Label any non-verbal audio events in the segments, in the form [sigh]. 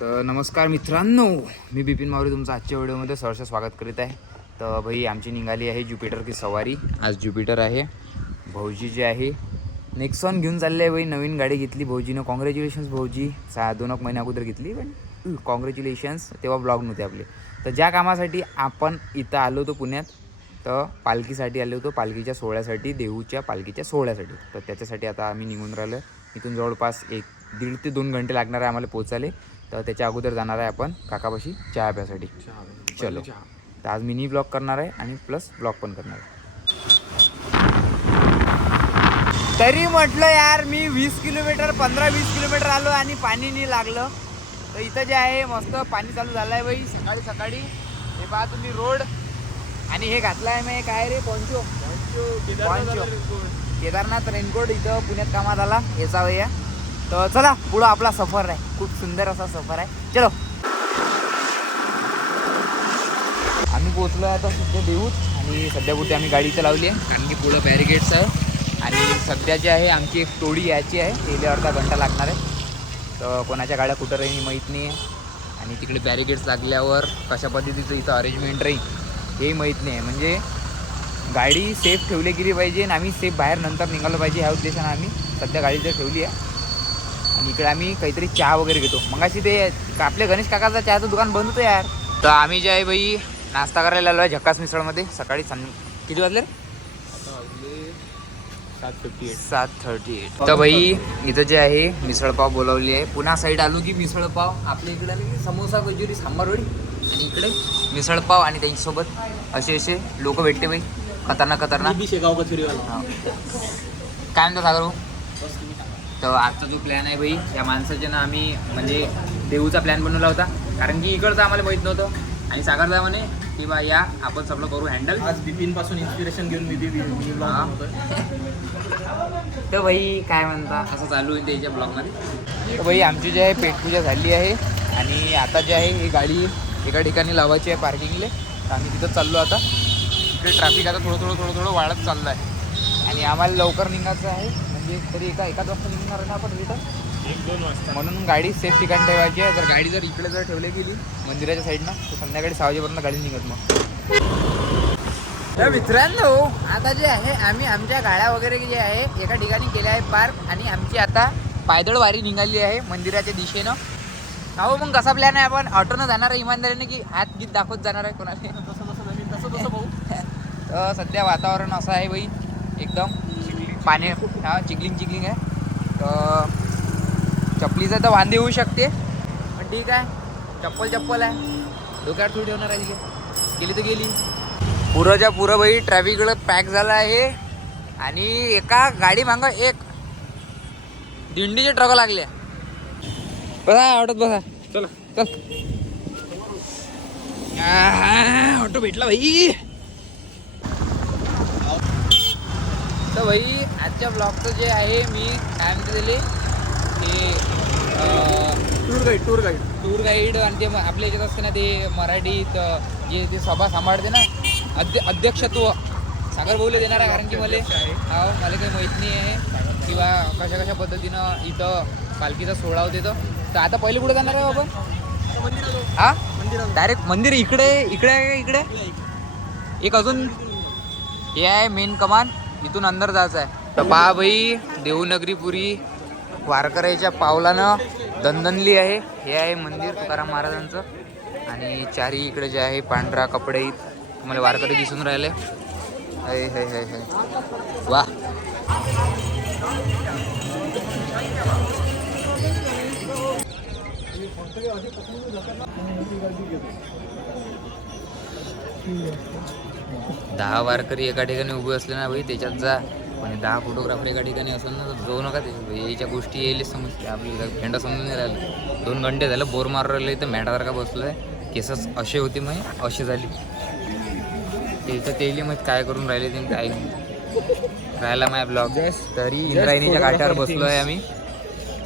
तर नमस्कार मित्रांनो मी बिपिन मावरी तुमचं आजच्या व्हिडिओमध्ये सहर्ष स्वागत करीत आहे. तर भाई आमची निघाली आहे ज्युपिटर की सवारी. आज ज्युपिटर आहे. भाऊजी जे आहे नेक्सॉन घेऊन चालले आहे भाई. नवीन गाडी घेतली भाऊजीनं. कॉंग्रॅच्युलेशन्स भाऊजी. सहा दोन एक महिन्या अगोदर घेतली पण कॉंग्रॅच्युलेशन्स तेव्हा ब्लॉग नव्हते आपले. तर ज्या कामासाठी आपण इथं आलो होतो पुण्यात तर पालखीसाठी आलो होतो. पालखीच्या सोहळ्यासाठी देहूच्या पालखीच्या सोहळ्यासाठी. तर त्याच्यासाठी आता आम्ही निघून राहिलो इथून जवळपास एक दीड ते दोन घंटे लागणार आहे आम्हाला पोचायला तर त्याच्या अगोदर जाणार आहे आपण काकापाशी चहा प्यासाठी. चलो. तर आज मिनी ब्लॉग करणार आहे आणि प्लस ब्लॉग पण करणार आहे. तरी म्हटलं यार मी वीस किलोमीटर पंधरा वीस किलोमीटर आलो आणि पाणी नाही लागलं. तर इथं जे आहे मस्त पाणी चालू झालं आहे बाई सकाळी सकाळी. हे पहा तुम्ही रोड. आणि हे घातलं आहे मी काय रे पॉन्चो? पॉन्चो केदारनाथ रेनकोट इथं पुण्यात कामात आला. याचा वया तर चला पुढं आपला सफर आहे. खूप सुंदर असा सफर आहे. चलो. आम्ही पोहोचलो आहे आता सध्या देऊत आणि सध्या कुठे आम्ही गाडी इथं लावली आहे. कारण की पुढं बॅरिगेड्स आहे. आणि सध्या जे आहे आमची एक टोळी यायची आहे. तेले अर्धा घंटा लागणार आहे. तर कोणाच्या गाड्या कुठं राहील माहीत नाही आहे आणि तिकडे बॅरिगेड्स लागल्यावर कशा पद्धतीचं इथं अरेंजमेंट राहील हेही माहीत नाही आहे म्हणजे गाडी सेफ ठेवली गेली पाहिजे आणि आम्ही सेफ बाहेर नंतर निघालं पाहिजे ह्या उद्देशानं आम्ही सध्या गाडी जर ठेवली आहे. आणि इकडे आम्ही काहीतरी चहा वगैरे घेतो. मग अशी ते आपल्या गणेश काकाचं चहाचं दुकान बंद होतं यार. तर आम्ही जे आहे बाई नाश्ता करायला आलो आहे झक्कास मिसळमध्ये. सकाळी किती वाजले? सात थर्टी एट तर भाई इथं जे आहे मिसळपाव बोलावली आहे. पुन्हा साईड आलो की मिसळपाव. आपल्या इकडे आले की समोसा कचोरी सांबार वडी. आणि इकडे मिसळपाव आणि त्यांच्यासोबत असे असे लोक भेटते बाई. खतरनाक खतरनाक. शेगाव कचोरीवाला. हा. काय म्हणतो सागर भाऊ? तर आजचा जो प्लॅन आहे भाई या माणसाच्या ना आम्ही म्हणजे देऊचा प्लॅन बनवला होता. कारण की इकडचं आम्हाला माहीत नव्हतं. आणि सागरदा म्हणे की बा या आपण सगळं करू हँडल आज बिपिनपासून इन्स्पिरेशन घेऊन मी तर भाई काय म्हणता? असं चालू आहे त्याच्या ब्लॉगमध्ये तर भाई आमची जी आहे पेटपूजा झाली आहे. आणि आता जे आहे ही गाडी एका ठिकाणी लावायची आहे पार्किंगले तर आम्ही तिथं चाललो आता. इकडे ट्रॅफिक आता थोडं थोडं थोडं थोडं वाढत चाललं आहे आणि आम्हाला लवकर निघायचं आहे. म्हणजे तरी एका एकाच वाजता निघणार आहे ना आपण रिटर्न एक दोन वाजता. म्हणून गाडी सेफ ठिकाणी ठेवायची आहे. जर गाडी जर इकडे जर ठेवली गेली मंदिराच्या साईडनं तर संध्याकाळी सहा वाजेपर्यंत गाडी निघत मग. तर मित्रांनो आता जे आहे आम्ही आमच्या गाड्या वगैरे जे आहे एका ठिकाणी केल्या आहे पार्क आणि आमची आता पायदळ वारी निघाली आहे मंदिराच्या दिशेनं. हो मग कसा प्लॅन आहे आपण? ऑटोनं जाणार आहे इमानदारीने की हात गीत दाखवत जाणार आहे कोणाला? तसं तसं तसं तसं भाऊ [laughs] तर सध्या वातावरण असं आहे बाई एकदम. पाणी हा चिकलिंग चिकलिंग आहे. तर चपलीचं तर वांदे होऊ शकते. पण ठीक आहे. चप्पल चप्पल आहे. डोक्यावर थोडी ठेवणार आहे तिथे. गेली तर गेली. पुरंच्या पुरं बाई ट्रॅफिक पॅक झालं आहे. आणि एका गाडी मागं एक दिंडीचे ट्रक लागले. बसा ऑटोत बसा. चला. चल. ऑटो भेटला भाई. तर भाई आजच्या ब्लॉगचं जे आहे मी काय म्हणते त्याले ते tour guide tour guide tour guide आणि ते आपल्या याच्यात असते ना ते मराठीत जे ते सभा सांभाळते ना अध्य अध्यक्षत्व. सागर भाऊला देणार आहे कारण की मला हा मला काही माहीत नाही आहे. किंवा कशा कशा पद्धतीनं इथं पालखीचा सोहळा होते तर आता पहिले कुठे जाणार आहे बाबा? हा? डायरेक्ट मंदिर इकडे इकडे आहे का इकडे? एक अजून? हे आहे मेन कमान. इथून अंदर जायचं आहे. तर पहा भाई देवनगरीपुरी वारकऱ्याच्या पावलानं दणदणली आहे. हे आहे मंदिर तुकाराम महाराजांचं. आणि चारी इकडे जे आहे पांढरा कपडे तुम्हाला वारकरी दिसून राहिले. हय हय हय हय वा. दहा वारकरी एका ठिकाणी उभे असले ना भाई त्याच्यात जा. पण दहा फोटोग्राफर एका ठिकाणी असेल ना तर जाऊ नका ते. याच्या गोष्टी येईल समजते. आपल्याला फेंडा समजून नाही राहिलं. दोन घंटे झालं बोर मारू राहिले तर मॅटासारखा बसलोय. केसच असे होते मग अशी झाली. त्याचं तेली मग काय करून राहिले ते काय राहिला माझ्या ब्लॉग तरी इंद्रायणीच्या काठावर बसलोय आम्ही.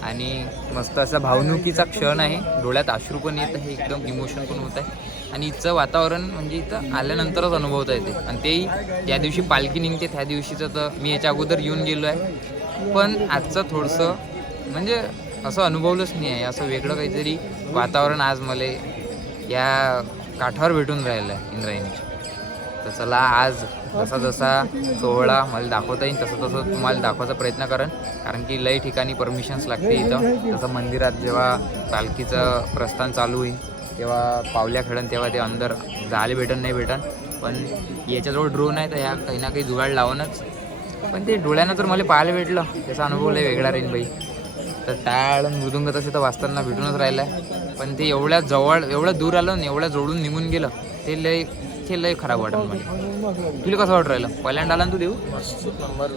आणि मस्त असा भावनुकीचा क्षण आहे. डोळ्यात अश्रू पण येत आहे एकदम इमोशन पण होत आहे. आणि इथचं वातावरण म्हणजे इथं आल्यानंतरच अनुभवता येते. आणि तेही त्या दिवशी पालखी निघते त्या दिवशीचं तर मी याच्या अगोदर येऊन गेलो आहे. पण आजचं थोडंसं म्हणजे असं अनुभवलंच नाही आहे. असं वेगळं काहीतरी वातावरण आज मला या काठावर भेटून राहिलं आहे इंद्रायणीच्या तर चला आज जसा जसा सोहळा मला दाखवता येईल तसं तसं तुम्हाला दाखवायचा प्रयत्न करेन. कारण की लई ठिकाणी परमिशन्स लागते इथं. तसं मंदिरात जेव्हा पालखीचं प्रस्थान चालू होईल तेव्हा पावल्या खेळन तेव्हा ते अंदर जायला भेटन नाही भेटन. पण याच्याजवळ ड्रोन आहे तर ह्या काही ना काही जुगाड लावूनच. पण ते डोळ्यानं तर मला पाहायला भेटलं. त्याचा अनुभव लय वेगळा राहील बाई. तर टाळ आणि मृदुंग तसे तर वाचताना भेटूनच राहिलं आहे पण ते एवढ्या जवळ एवढं दूर आलं आणि एवढ्या जोडून निघून गेलं ते लय ते लय खराब वाटलं मला तुला कसं वाटू राहिलं? पहिल्यांदा आला ना तू देऊ? मस्त नंबर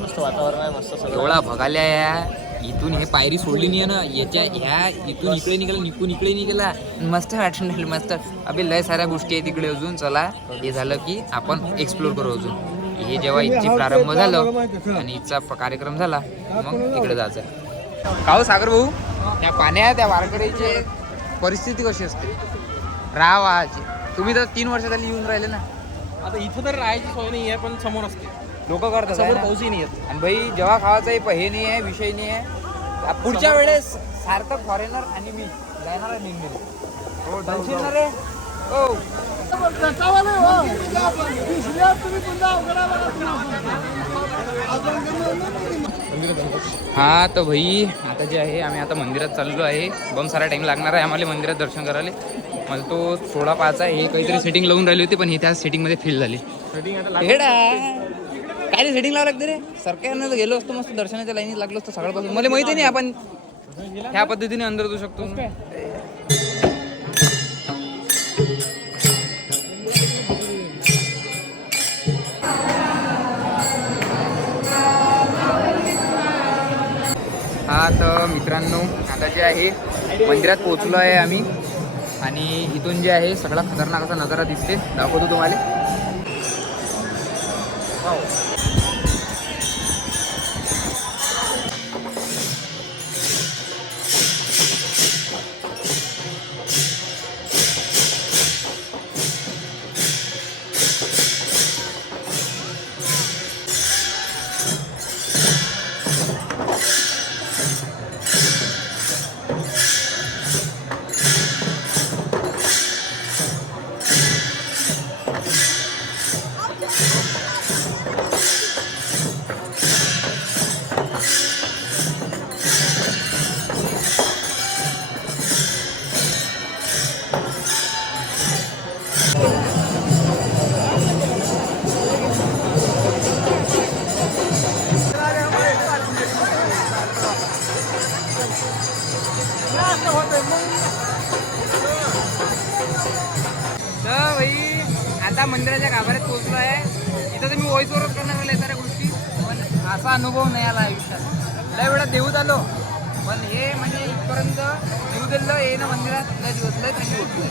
मस्त वातावरण आहे मस्त सगळं एवढा भगाल्या या. इथून हे पायरी सोडली नाही ना. याच्या ह्या इथून इकडे निघाला निकून इकडे निघाला. मस्त वाटून राहिलं मस्त. अबे लय साऱ्या गोष्टी आहेत तिकडे अजून. चला हे झालं की आपण एक्सप्लोर करू अजून. हे जेव्हा इथची प्रारंभ झालं आणि इथचा कार्यक्रम झाला मग तिकडे जायचं. काहो सागर भाऊ त्या पाण्यात त्या वारकऱ्याची परिस्थिती कशी असते? राहावाची तुम्ही तर तीन वर्ष झाली येऊन राहिले ना. आता इथं तर राहायची सोय नाही आहे पण समोर असते. लोक करतात समोर आहे ना? पाऊसही नाही येत. आणि भाई जेव्हा खावाचा हे नाही आहे विषय नाही आहे. पुढच्या वेळेस सार्थक फॉरेनर आणि मी जाणार आहे ना रे हो. हा तर भाई आता जे आहे आम्ही आता मंदिरात चाललो आहे. बम सारा टाइम लागणार आहे आम्हाला मंदिरात दर्शन करायला. मला तो सोळा पाच आहे हे काहीतरी सेटिंग लावून राहिली होती पण हे त्या सेटिंगमध्ये फेल झाली. हेडा काय रे सेटिंग लावलं लागते रे? सरकारनं गेलो असतो मस्त दर्शनाच्या लाईनीत लागलो असतो सकाळपासून. मला माहिती नाही आपण ह्या पद्धतीने अंदर जाऊ शकतो. हा तर मित्रांनो आता जे आहे मंदिरात पोहोचलो आहे आम्ही. आणि इथून जे आहे सगळा खतरनाक असा नजारा दिसते दाखवतो तुम्हाला. आता मंदिराच्या गाभाऱ्यात पोहोचलो आहे. इथं तर मी व्हॉइस ओव्हरच करणार आले साऱ्या गोष्टी. पण असा अनुभव नाही आला आयुष्यात. लय वेळा देऊत आलो पण हे म्हणजे इथपर्यंत देऊ दिलं येणं मंदिरात लय दिवस लय थंडी होती